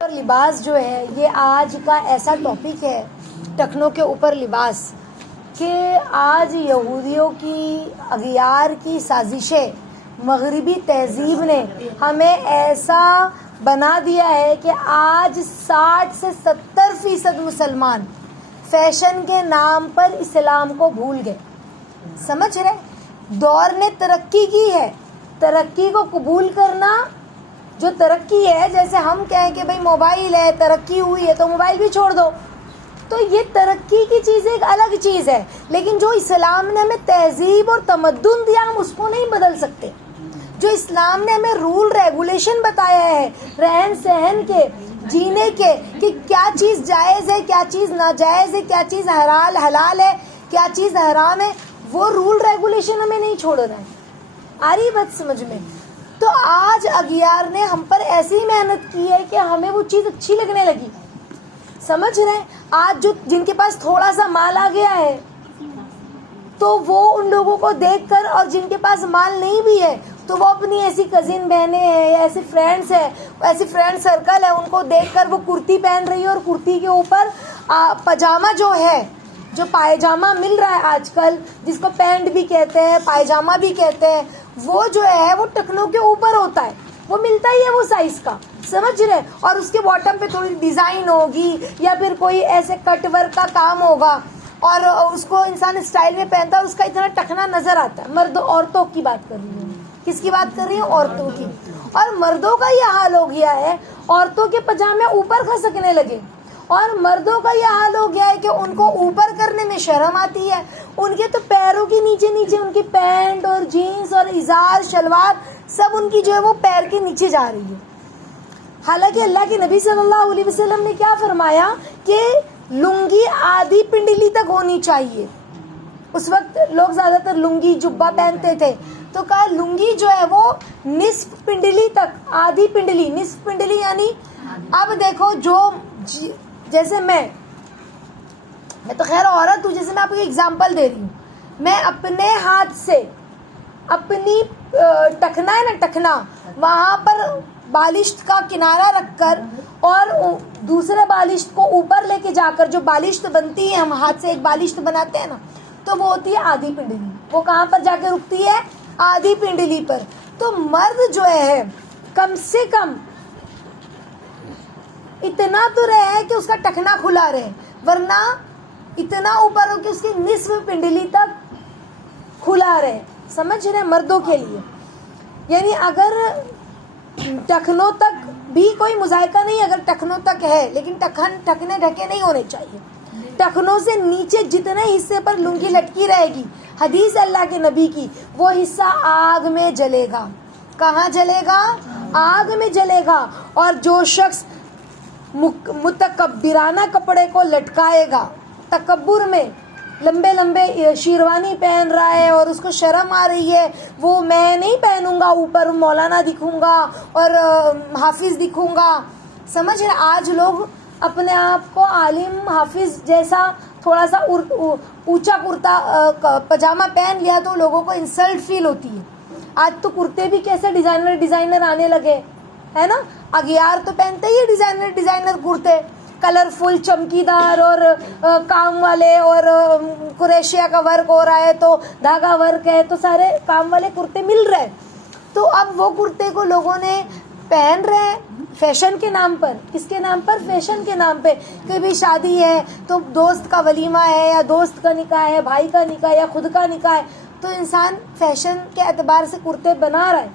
پر لباس جو ہے یہ آج کا ایسا ٹاپک ہے ٹخنوں کے اوپر لباس کہ آج یہودیوں کی اغیار کی سازشیں مغربی تہذیب نے ہمیں ایسا بنا دیا ہے کہ آج 60 سے 70% مسلمان فیشن کے نام پر اسلام کو بھول گئے. سمجھ رہے؟ دور نے ترقی کی ہے، ترقی کو قبول کرنا جو ترقی ہے، جیسے ہم کہیں کہ بھئی موبائل ہے، ترقی ہوئی ہے تو موبائل بھی چھوڑ دو، تو یہ ترقی کی چیز ایک الگ چیز ہے، لیکن جو اسلام نے ہمیں تہذیب اور تمدن دیا ہم اس کو نہیں بدل سکتے. جو اسلام نے ہمیں رول ریگولیشن بتایا ہے رہن سہن کے، جینے کے، کہ کیا چیز جائز ہے، کیا چیز ناجائز ہے، کیا چیز حلال ہے، کیا چیز حرام ہے، وہ رول ریگولیشن ہمیں نہیں چھوڑ رہا ہے. آ رہی بات سمجھ میں؟ تو آج اغیار نے ہم پر ایسی محنت کی ہے کہ ہمیں وہ چیز اچھی لگنے لگی. سمجھ رہے ہیں؟ آج جو جن کے پاس تھوڑا سا مال آ گیا ہے تو وہ ان لوگوں کو دیکھ کر، اور جن کے پاس مال نہیں بھی ہے تو وہ اپنی ایسی کزن بہنیں ہیں یا ایسی فرینڈس ہیں، ایسی فرینڈ سرکل ہے، ان کو دیکھ کر وہ کرتی پہن رہی ہے اور کرتی کے اوپر پاجامہ جو ہے، جو پائجامہ مل رہا ہے آج کل، جس کو پینٹ بھی کہتے ہیں، پائجامہ بھی کہتے ہیں، وہ جو ہے وہ ٹکنوں کے اوپر ہوتا ہے، وہ ملتا ہی ہے وہ سائز کا. سمجھ رہے؟ اور اس کے باٹم پہ تھوڑی ڈیزائن ہوگی یا پھر کوئی ایسے کٹ ورک کا کام ہوگا، اور اس کو انسان اسٹائل میں پہنتا ہے، اور اس کا اتنا ٹکنا نظر آتا ہے. مرد عورتوں کی بات کر رہی ہوں. کس کی بات کر رہی ہوں؟ عورتوں کی. اور مردوں کا یہ حال ہو گیا ہے، عورتوں کے پاجامے اوپر کھسکنے لگے، اور مردوں کا یہ حال ہو گیا ہے کہ ان کو اوپر کرنے میں شرم آتی ہے. ان کے تو پیروں کے نیچے ان کی پینٹ اور جینز اور ازار شلوار سب ان کی جو ہے وہ پیر کے نیچے جا رہی ہے. حالانکہ اللہ کے نبی صلی اللہ علیہ وسلم نے کیا فرمایا کہ لنگی آدھی پنڈلی تک ہونی چاہیے. اس وقت لوگ زیادہ تر لنگی جبہ پہنتے تھے، تو کہا لنگی جو ہے وہ نصف پنڈلی تک، آدھی پنڈلی، نصف پنڈلی یعنی اب دیکھو جو جیسے میں تو خیر عورت ہوں، جیسے میں آپ کو ایگزامپل دے رہی ہوں، میں اپنے ہاتھ سے اپنی ٹخنا ہے نا، ٹخنا وہاں پر بالشت کا کنارہ رکھ کر اور دوسرے بالشت کو اوپر لے کے جا کر جو بالشت بنتی ہے، ہم ہاتھ سے ایک بالشت بناتے ہیں نا، تو وہ ہوتی ہے آدھی پنڈلی. وہ کہاں پر جا کے رکتی ہے؟ آدھی پنڈلی پر. تو مرد جو ہے کم سے کم اتنا تو رہے کہ اس کا ٹخنا کھلا رہے، ورنہ اتنا اوپر ہو کہ اس کی نصف پنڈلی تک کھلا رہے. سمجھ رہے؟ مردوں کے لیے یعنی اگر ٹخنوں تک بھی کوئی مذائقہ نہیں، اگر ٹخنوں تک ہے، لیکن ٹخنے ڈھکے نہیں ہونے چاہیے. ٹخنوں سے نیچے جتنے حصے پر لنگی لٹکی رہے گی، حدیث اللہ کے نبی کی، وہ حصہ آگ میں جلے گا. کہاں جلے گا؟ آگ میں جلے گا. اور جو شخص متکبرانہ کپڑے کو لٹکائے گا، تکبر میں لمبے لمبے شیروانی پہن رہا ہے اور اس کو شرم آ رہی ہے، وہ میں نہیں پہنوں گا، اوپر مولانا دکھوں گا اور حافظ دکھوں گا. سمجھ رہے؟ آج لوگ اپنے آپ کو عالم حافظ جیسا تھوڑا سا اونچا کرتا پاجامہ پہن لیا تو لوگوں کو انسلٹ فیل ہوتی ہے. آج تو کرتے بھی کیسے ڈیزائنر آنے لگے ہے نا. اغیار تو پہنتے ہی ڈیزائنر کرتے، کلرفل، چمکیدار اور کام والے، اور قریشیہ کا ورک ہو رہا ہے تو دھاگا ورک ہے، تو سارے کام والے کرتے مل رہے. تو اب وہ کرتے کو لوگوں نے پہن رہے ہیں فیشن کے نام پر. کس کے نام پر؟ فیشن کے نام پہ. کہ بھی شادی ہے تو دوست کا ولیمہ ہے، یا دوست کا نکاح ہے، بھائی کا نکاح یا خود کا نکاح ہے، تو انسان فیشن کے اعتبار سے کرتے بنا رہا ہے.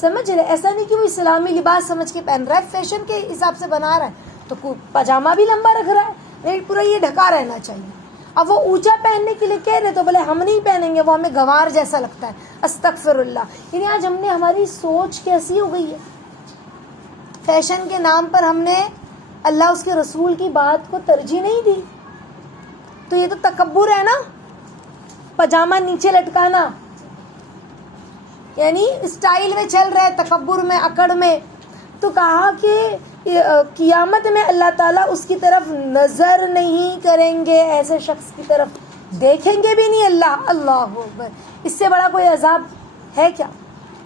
سمجھ رہے؟ ایسا نہیں کہ وہ اسلامی لباس سمجھ کے پہن رہا ہے، فیشن کے حساب سے بنا رہا ہے. تو پاجامہ بھی لمبا رکھ رہا ہے، نہیں پورا یہ ڈھکا رہنا چاہیے. اب وہ اونچا پہننے کے لیے کہہ رہے تو بولے ہم نہیں پہنیں گے، وہ ہمیں گنوار جیسا لگتا ہے. استغفر اللہ. یعنی آج ہم نے، ہماری سوچ کیسی ہو گئی ہے، فیشن کے نام پر ہم نے اللہ اس کے رسول کی بات کو ترجیح نہیں دی. تو یہ تو تکبر ہے نا، پاجامہ نیچے لٹکانا، یعنی اسٹائل میں چل رہے، تکبر میں، اکڑ میں. تو کہا کہ قیامت میں اللہ تعالیٰ اس کی طرف نظر نہیں کریں گے، ایسے شخص کی طرف دیکھیں گے بھی نہیں اللہ. اللہ اکبر. اس سے بڑا کوئی عذاب ہے کیا؟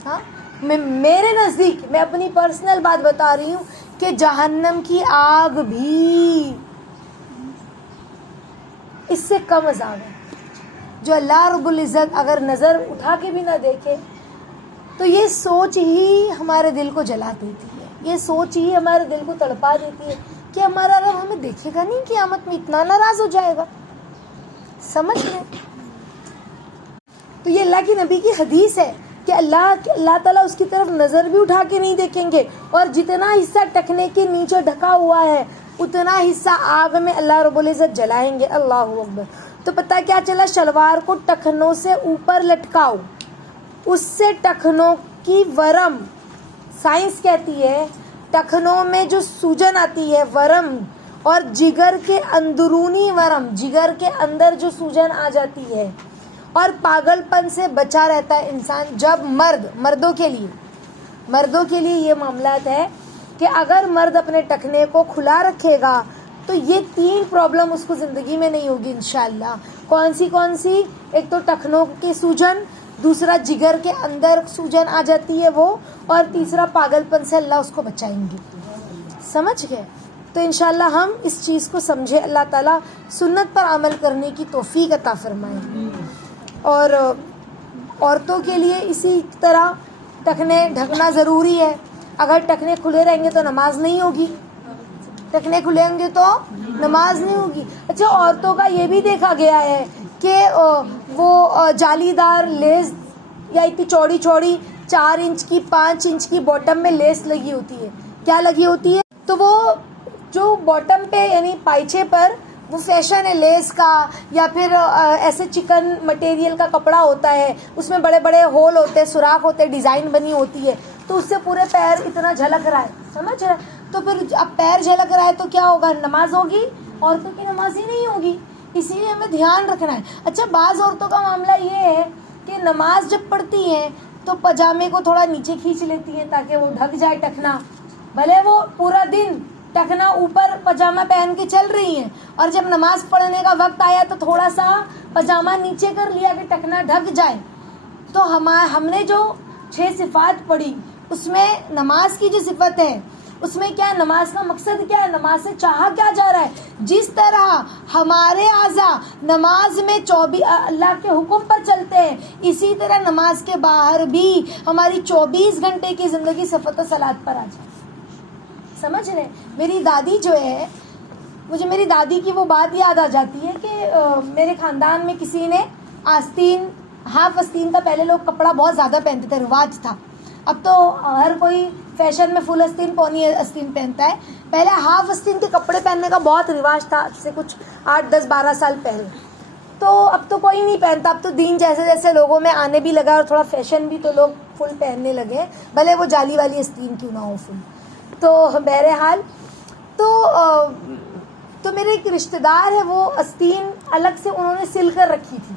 ہاں، میرے نزدیک، میں اپنی پرسنل بات بتا رہی ہوں کہ جہنم کی آگ بھی اس سے کم عذاب ہے، جو اللہ رب العزت اگر نظر اٹھا کے بھی نہ دیکھے تو یہ سوچ ہی ہمارے دل کو جلا دیتی ہے، یہ سوچ ہی ہمارے دل کو تڑپا دیتی ہے کہ ہمارا رب ہمیں دیکھے گا نہیں، قیامت میں اتنا ناراض ہو جائے گا. سمجھ رہے ہیں؟ تو یہ اللہ کی نبی کی حدیث ہے کہ اللہ تعالیٰ اس کی طرف نظر بھی اٹھا کے نہیں دیکھیں گے، اور جتنا حصہ ٹخنے کے نیچے ڈھکا ہوا ہے اتنا حصہ آگ میں اللہ رب العزت جلائیں گے. اللہ اکبر. تو پتہ کیا چلا؟ شلوار کو ٹخنوں سے اوپر لٹکاؤ، اس سے ٹخنوں کی ورم، سائنس کہتی ہے ٹخنوں میں جو سوجن آتی ہے ورم، اور جگر کے اندرونی ورم، جگر کے اندر جو سوجن آ جاتی ہے، اور پاگل پن سے بچا رہتا ہے انسان. جب مردوں کے لیے یہ معاملات ہے کہ اگر مرد اپنے ٹخنے کو کھلا رکھے گا تو یہ 3 پرابلم اس کو زندگی میں نہیں ہوگی انشاءاللہ. کون سی؟ ایک تو ٹخنوں کی سوجن، دوسرا جگر کے اندر سوجن آ جاتی ہے وہ، اور تیسرا پاگل پن سے اللہ اس کو بچائیں گے. سمجھ گئے؟ تو انشاءاللہ ہم اس چیز کو سمجھے، اللہ تعالیٰ سنت پر عمل کرنے کی توفیق عطا فرمائے. اور عورتوں کے لیے اسی طرح ٹخنے ڈھکنا ضروری ہے. اگر ٹخنے کھلے رہیں گے تو نماز نہیں ہوگی، ٹخنے کھلیں گے تو نماز نہیں ہوگی. اچھا، عورتوں کا یہ بھی دیکھا گیا ہے کہ وہ جالی دار لیس یا اتنی چوڑی 4 انچ کی 5 انچ کی باٹم میں لیس لگی ہوتی ہے. کیا لگی ہوتی ہے؟ تو وہ جو باٹم پہ یعنی پائچے پر وہ فیشن ہے لیس کا، یا پھر ایسے چکن مٹیریل کا کپڑا ہوتا ہے، اس میں بڑے بڑے ہول ہوتے ہیں، سوراخ ہوتے ہیں، ڈیزائن بنی ہوتی ہے، تو اس سے پورے پیر اتنا جھلک رہا ہے. سمجھ رہے؟ تو پھر اب پیر جھلک رہا ہے تو کیا ہوگا؟ نماز ہوگی؟ عورتوں کی نماز ہی نہیں ہوگی. اسی لیے ہمیں دھیان رکھنا ہے. اچھا، بعض عورتوں کا معاملہ یہ ہے کہ نماز جب پڑھتی ہیں تو پاجامے کو تھوڑا نیچے کھینچ لیتی ہیں تاکہ وہ ڈھک جائے ٹخنا، بھلے وہ پورا دن ٹخنا اوپر پاجامہ پہن کے چل رہی ہیں، اور جب نماز پڑھنے کا وقت آیا تو تھوڑا سا پاجامہ نیچے کر لیا کہ ٹخنا ڈھک جائے. تو ہم نے جو 6 صفات پڑھی اس میں نماز کی جو صفت ہے اس میں کیا، نماز کا مقصد کیا ہے، نماز سے چاہا کیا جا رہا ہے. جس طرح ہمارے اعضاء نماز میں 24 اللہ کے حکم پر چلتے ہیں، اسی طرح نماز کے باہر بھی ہماری 24 گھنٹے کی زندگی صفت و صلات پر آ جائے. سمجھ رہے؟ میری دادی جو ہے، مجھے میری دادی کی وہ بات یاد آ جاتی ہے کہ میرے خاندان میں کسی نے آستین، ہاف آستین کا پہلے لوگ کپڑا بہت زیادہ پہنتے تھے، رواج تھا. اب تو ہر کوئی فیشن میں فل آستین پونی آستین پہنتا ہے. پہلے ہاف آستین کے کپڑے پہننے کا بہت رواج تھا، سے کچھ 8 10 12 سال پہلے. تو اب تو کوئی نہیں پہنتا. اب تو دین جیسے جیسے لوگوں میں آنے بھی لگا اور تھوڑا فیشن بھی، تو لوگ فل پہننے لگے، بھلے وہ جالی والی آستین کیوں نہ ہو فل. تو بہرحال تو میرے ایک رشتہ دار ہے، وہ آستین الگ سے انہوں نے سل کر رکھی تھی،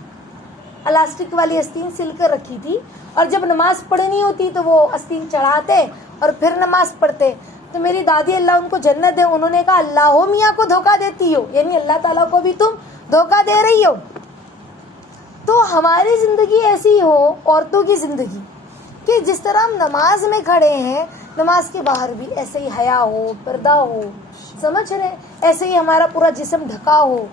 الاسٹک والی آستین سل کر رکھی تھی، اور جب نماز پڑھنی ہوتی تو وہ آستین چڑھاتے اور پھر نماز پڑھتے. تو میری دادی اللہ ان کو جنت دے، انہوں نے کہا اللہ ہو میاں کو دھوکہ دیتی ہو، یعنی اللہ تعالیٰ کو بھی تم دھوکہ دے رہی ہو. تو ہماری زندگی ایسی ہو، عورتوں کی زندگی، کہ جس طرح ہم نماز میں کھڑے ہیں نماز کے باہر بھی ایسے ہی حیا ہو، پردہ ہو. سمجھ رہے؟ ایسے ہی ہمارا پورا جسم ڈھکا ہو.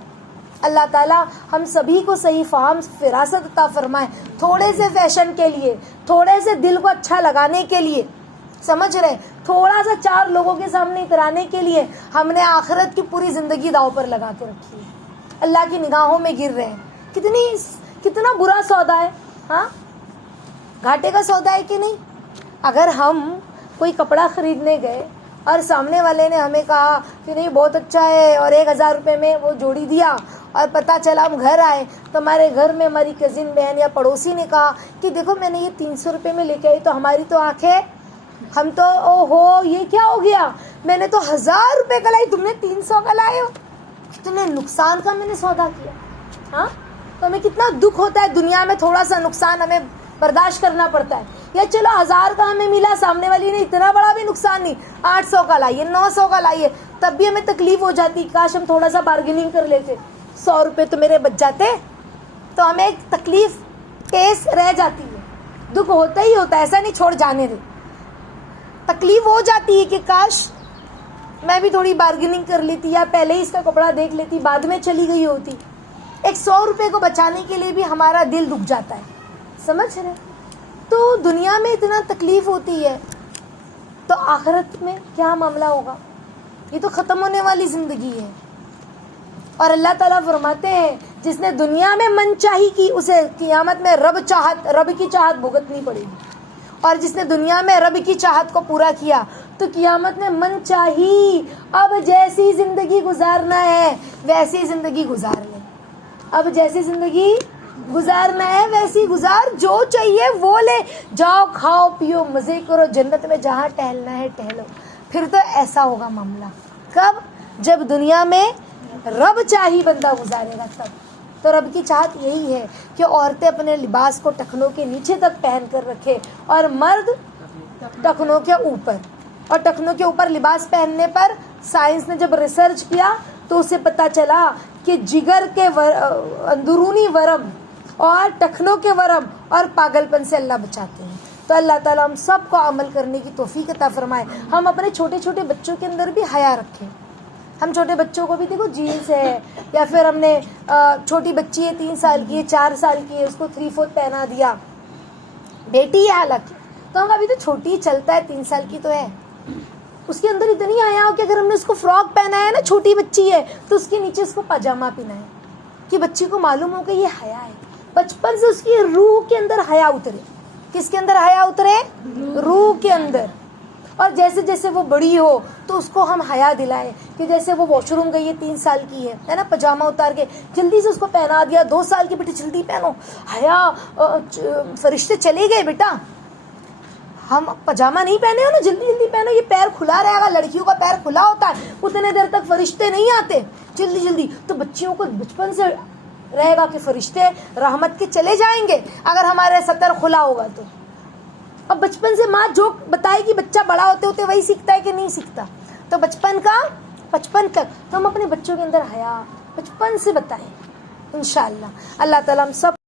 اللہ تعالیٰ ہم سبھی کو صحیح فہم فراست عطا فرمائے، تھوڑے سے فیشن کے لیے، تھوڑے سے دل کو اچھا لگانے کے لیے، سمجھ رہے، تھوڑا سا 4 لوگوں کے سامنے اترانے کے لیے ہم نے آخرت کی پوری زندگی داؤ پر لگا کے رکھی ہے. اللہ کی نگاہوں میں گر رہے ہیں. کتنا برا سودا ہے. ہاں، گھاٹے کا سودا ہے کہ نہیں؟ اگر ہم کوئی کپڑا خریدنے گئے اور سامنے والے نے ہمیں کہا کہ نہیں بہت اچھا ہے، اور 1000 روپے میں وہ جوڑی دیا، اور پتہ چلا ہم گھر آئے تو ہمارے گھر میں ہماری کزن بہن یا پڑوسی نے کہا کہ دیکھو میں نے یہ 300 روپے میں لے کے آئی، تو ہماری تو آنکھیں، ہم تو او ہو یہ کیا ہو گیا، میں نے تو 1000 روپے کا لائی، تم نے 300 کا لائے ہو، کتنے نقصان کا میں نے سودا کیا. ہاں، تو ہمیں کتنا دکھ ہوتا ہے، دنیا میں تھوڑا سا نقصان ہمیں برداشت کرنا پڑتا ہے. یا چلو 1000 کا ہمیں ملا، سامنے والی نے اتنا بڑا بھی نقصان نہیں، 800 کا لائیے، 900 کا لائیے، تب بھی ہمیں تکلیف ہو جاتی، کاش ہم تھوڑا سا بارگیننگ کر لیتے، 100 روپے تو میرے بچ جاتے. تو ہمیں ایک تکلیف ٹیس رہ جاتی ہے، دکھ ہوتا ہی ہوتا ہے، ایسا نہیں چھوڑ جانے دے. تکلیف ہو جاتی ہے کہ کاش میں بھی تھوڑی بارگیننگ کر لیتی یا پہلے ہی اس کا کپڑا دیکھ لیتی, بعد میں چلی گئی ہوتی. ایک 100 روپے کو بچانے کے لیے بھی ہمارا دل دکھ جاتا ہے, سمجھ رہے؟ تو دنیا میں اتنا تکلیف ہوتی ہے, تو آخرت میں کیا معاملہ ہوگا؟ یہ تو ختم ہونے والی زندگی ہے. اور اللہ تعالیٰ فرماتے ہیں جس نے دنیا میں من چاہی کی اسے قیامت میں رب کی چاہت بھگتنی پڑے گی, اور جس نے دنیا میں رب کی چاہت کو پورا کیا تو قیامت میں من چاہی اب جیسی زندگی گزارنا ہے ویسی زندگی گزار لے. اب جیسی زندگی گزارنا ہے ویسی گزار, جو چاہیے وہ لے, جاؤ کھاؤ پیو مزے کرو, جنت میں جہاں ٹہلنا ہے ٹہلو. پھر تو ایسا ہوگا معاملہ کب؟ جب دنیا میں رب چاہی بندہ گزارے گا تب. تو رب کی چاہت یہی ہے کہ عورتیں اپنے لباس کو ٹخنوں کے نیچے تک پہن کر رکھے اور مرد ٹخنوں کے اوپر. اور ٹخنوں کے اوپر لباس پہننے پر سائنس نے جب ریسرچ کیا تو اسے پتا چلا کہ جگر کے اندرونی ورم اور ٹخنوں کے ورم اور پاگل پن سے اللہ بچاتے ہیں. تو اللہ تعالیٰ ہم سب کو عمل کرنے کی توفیق عطا فرمائے. ہم اپنے چھوٹے چھوٹے بچوں کے اندر بھی حیا رکھیں. ہم چھوٹے بچوں کو بھی دیکھو جینس ہے, یا پھر ہم نے چھوٹی بچی ہے 3 سال کی ہے 4 سال کی ہے اس کو 3/4 پہنا دیا, بیٹی ہے حالانکہ, تو ہم ابھی تو چھوٹی چلتا ہے 3 سال کی تو ہے, اس کے اندر اتنی حیا ہو کہ اگر ہم نے اس کو فراک پہنا ہے نا, چھوٹی بچی ہے, تو اس کے نیچے اس کو پاجامہ پہنا ہے کہ بچی کو معلوم ہو کہ یہ حیا ہے. بچپن سے اس کی روح کے اندر حیا اترے. کس کے اندر حیا اترے؟ روح کے اندر. اور جیسے جیسے وہ بڑی ہو تو اس کو ہم حیا دلائیں کہ جیسے وہ واش روم گئی ہے 3 سال کی ہے نا, پاجامہ اتار کے جلدی سے اس کو پہنا دیا. 2 سال کی بیٹی جلدی پہنو, حیا, فرشتے چلے گئے بیٹا, ہم پاجامہ نہیں پہنے ہو نا, جلدی جلدی پہنو, یہ پیر کھلا رہے گا, لڑکیوں کا پیر کھلا ہوتا ہے, اتنے دیر تک فرشتے نہیں آتے, جلدی جلدی. تو بچیوں کو بچپن سے رہے گا کہ فرشتے رحمت کے چلے جائیں گے اگر ہمارے سطر کھلا ہوگا تو. اب بچپن سے ماں جو بتائے گی بچہ بڑا ہوتے ہوتے وہی سیکھتا ہے کہ نہیں سیکھتا. تو بچپن تک تو ہم اپنے بچوں کے اندر حیا بچپن سے بتائیں انشاءاللہ. اللہ تعالیٰ ہم سب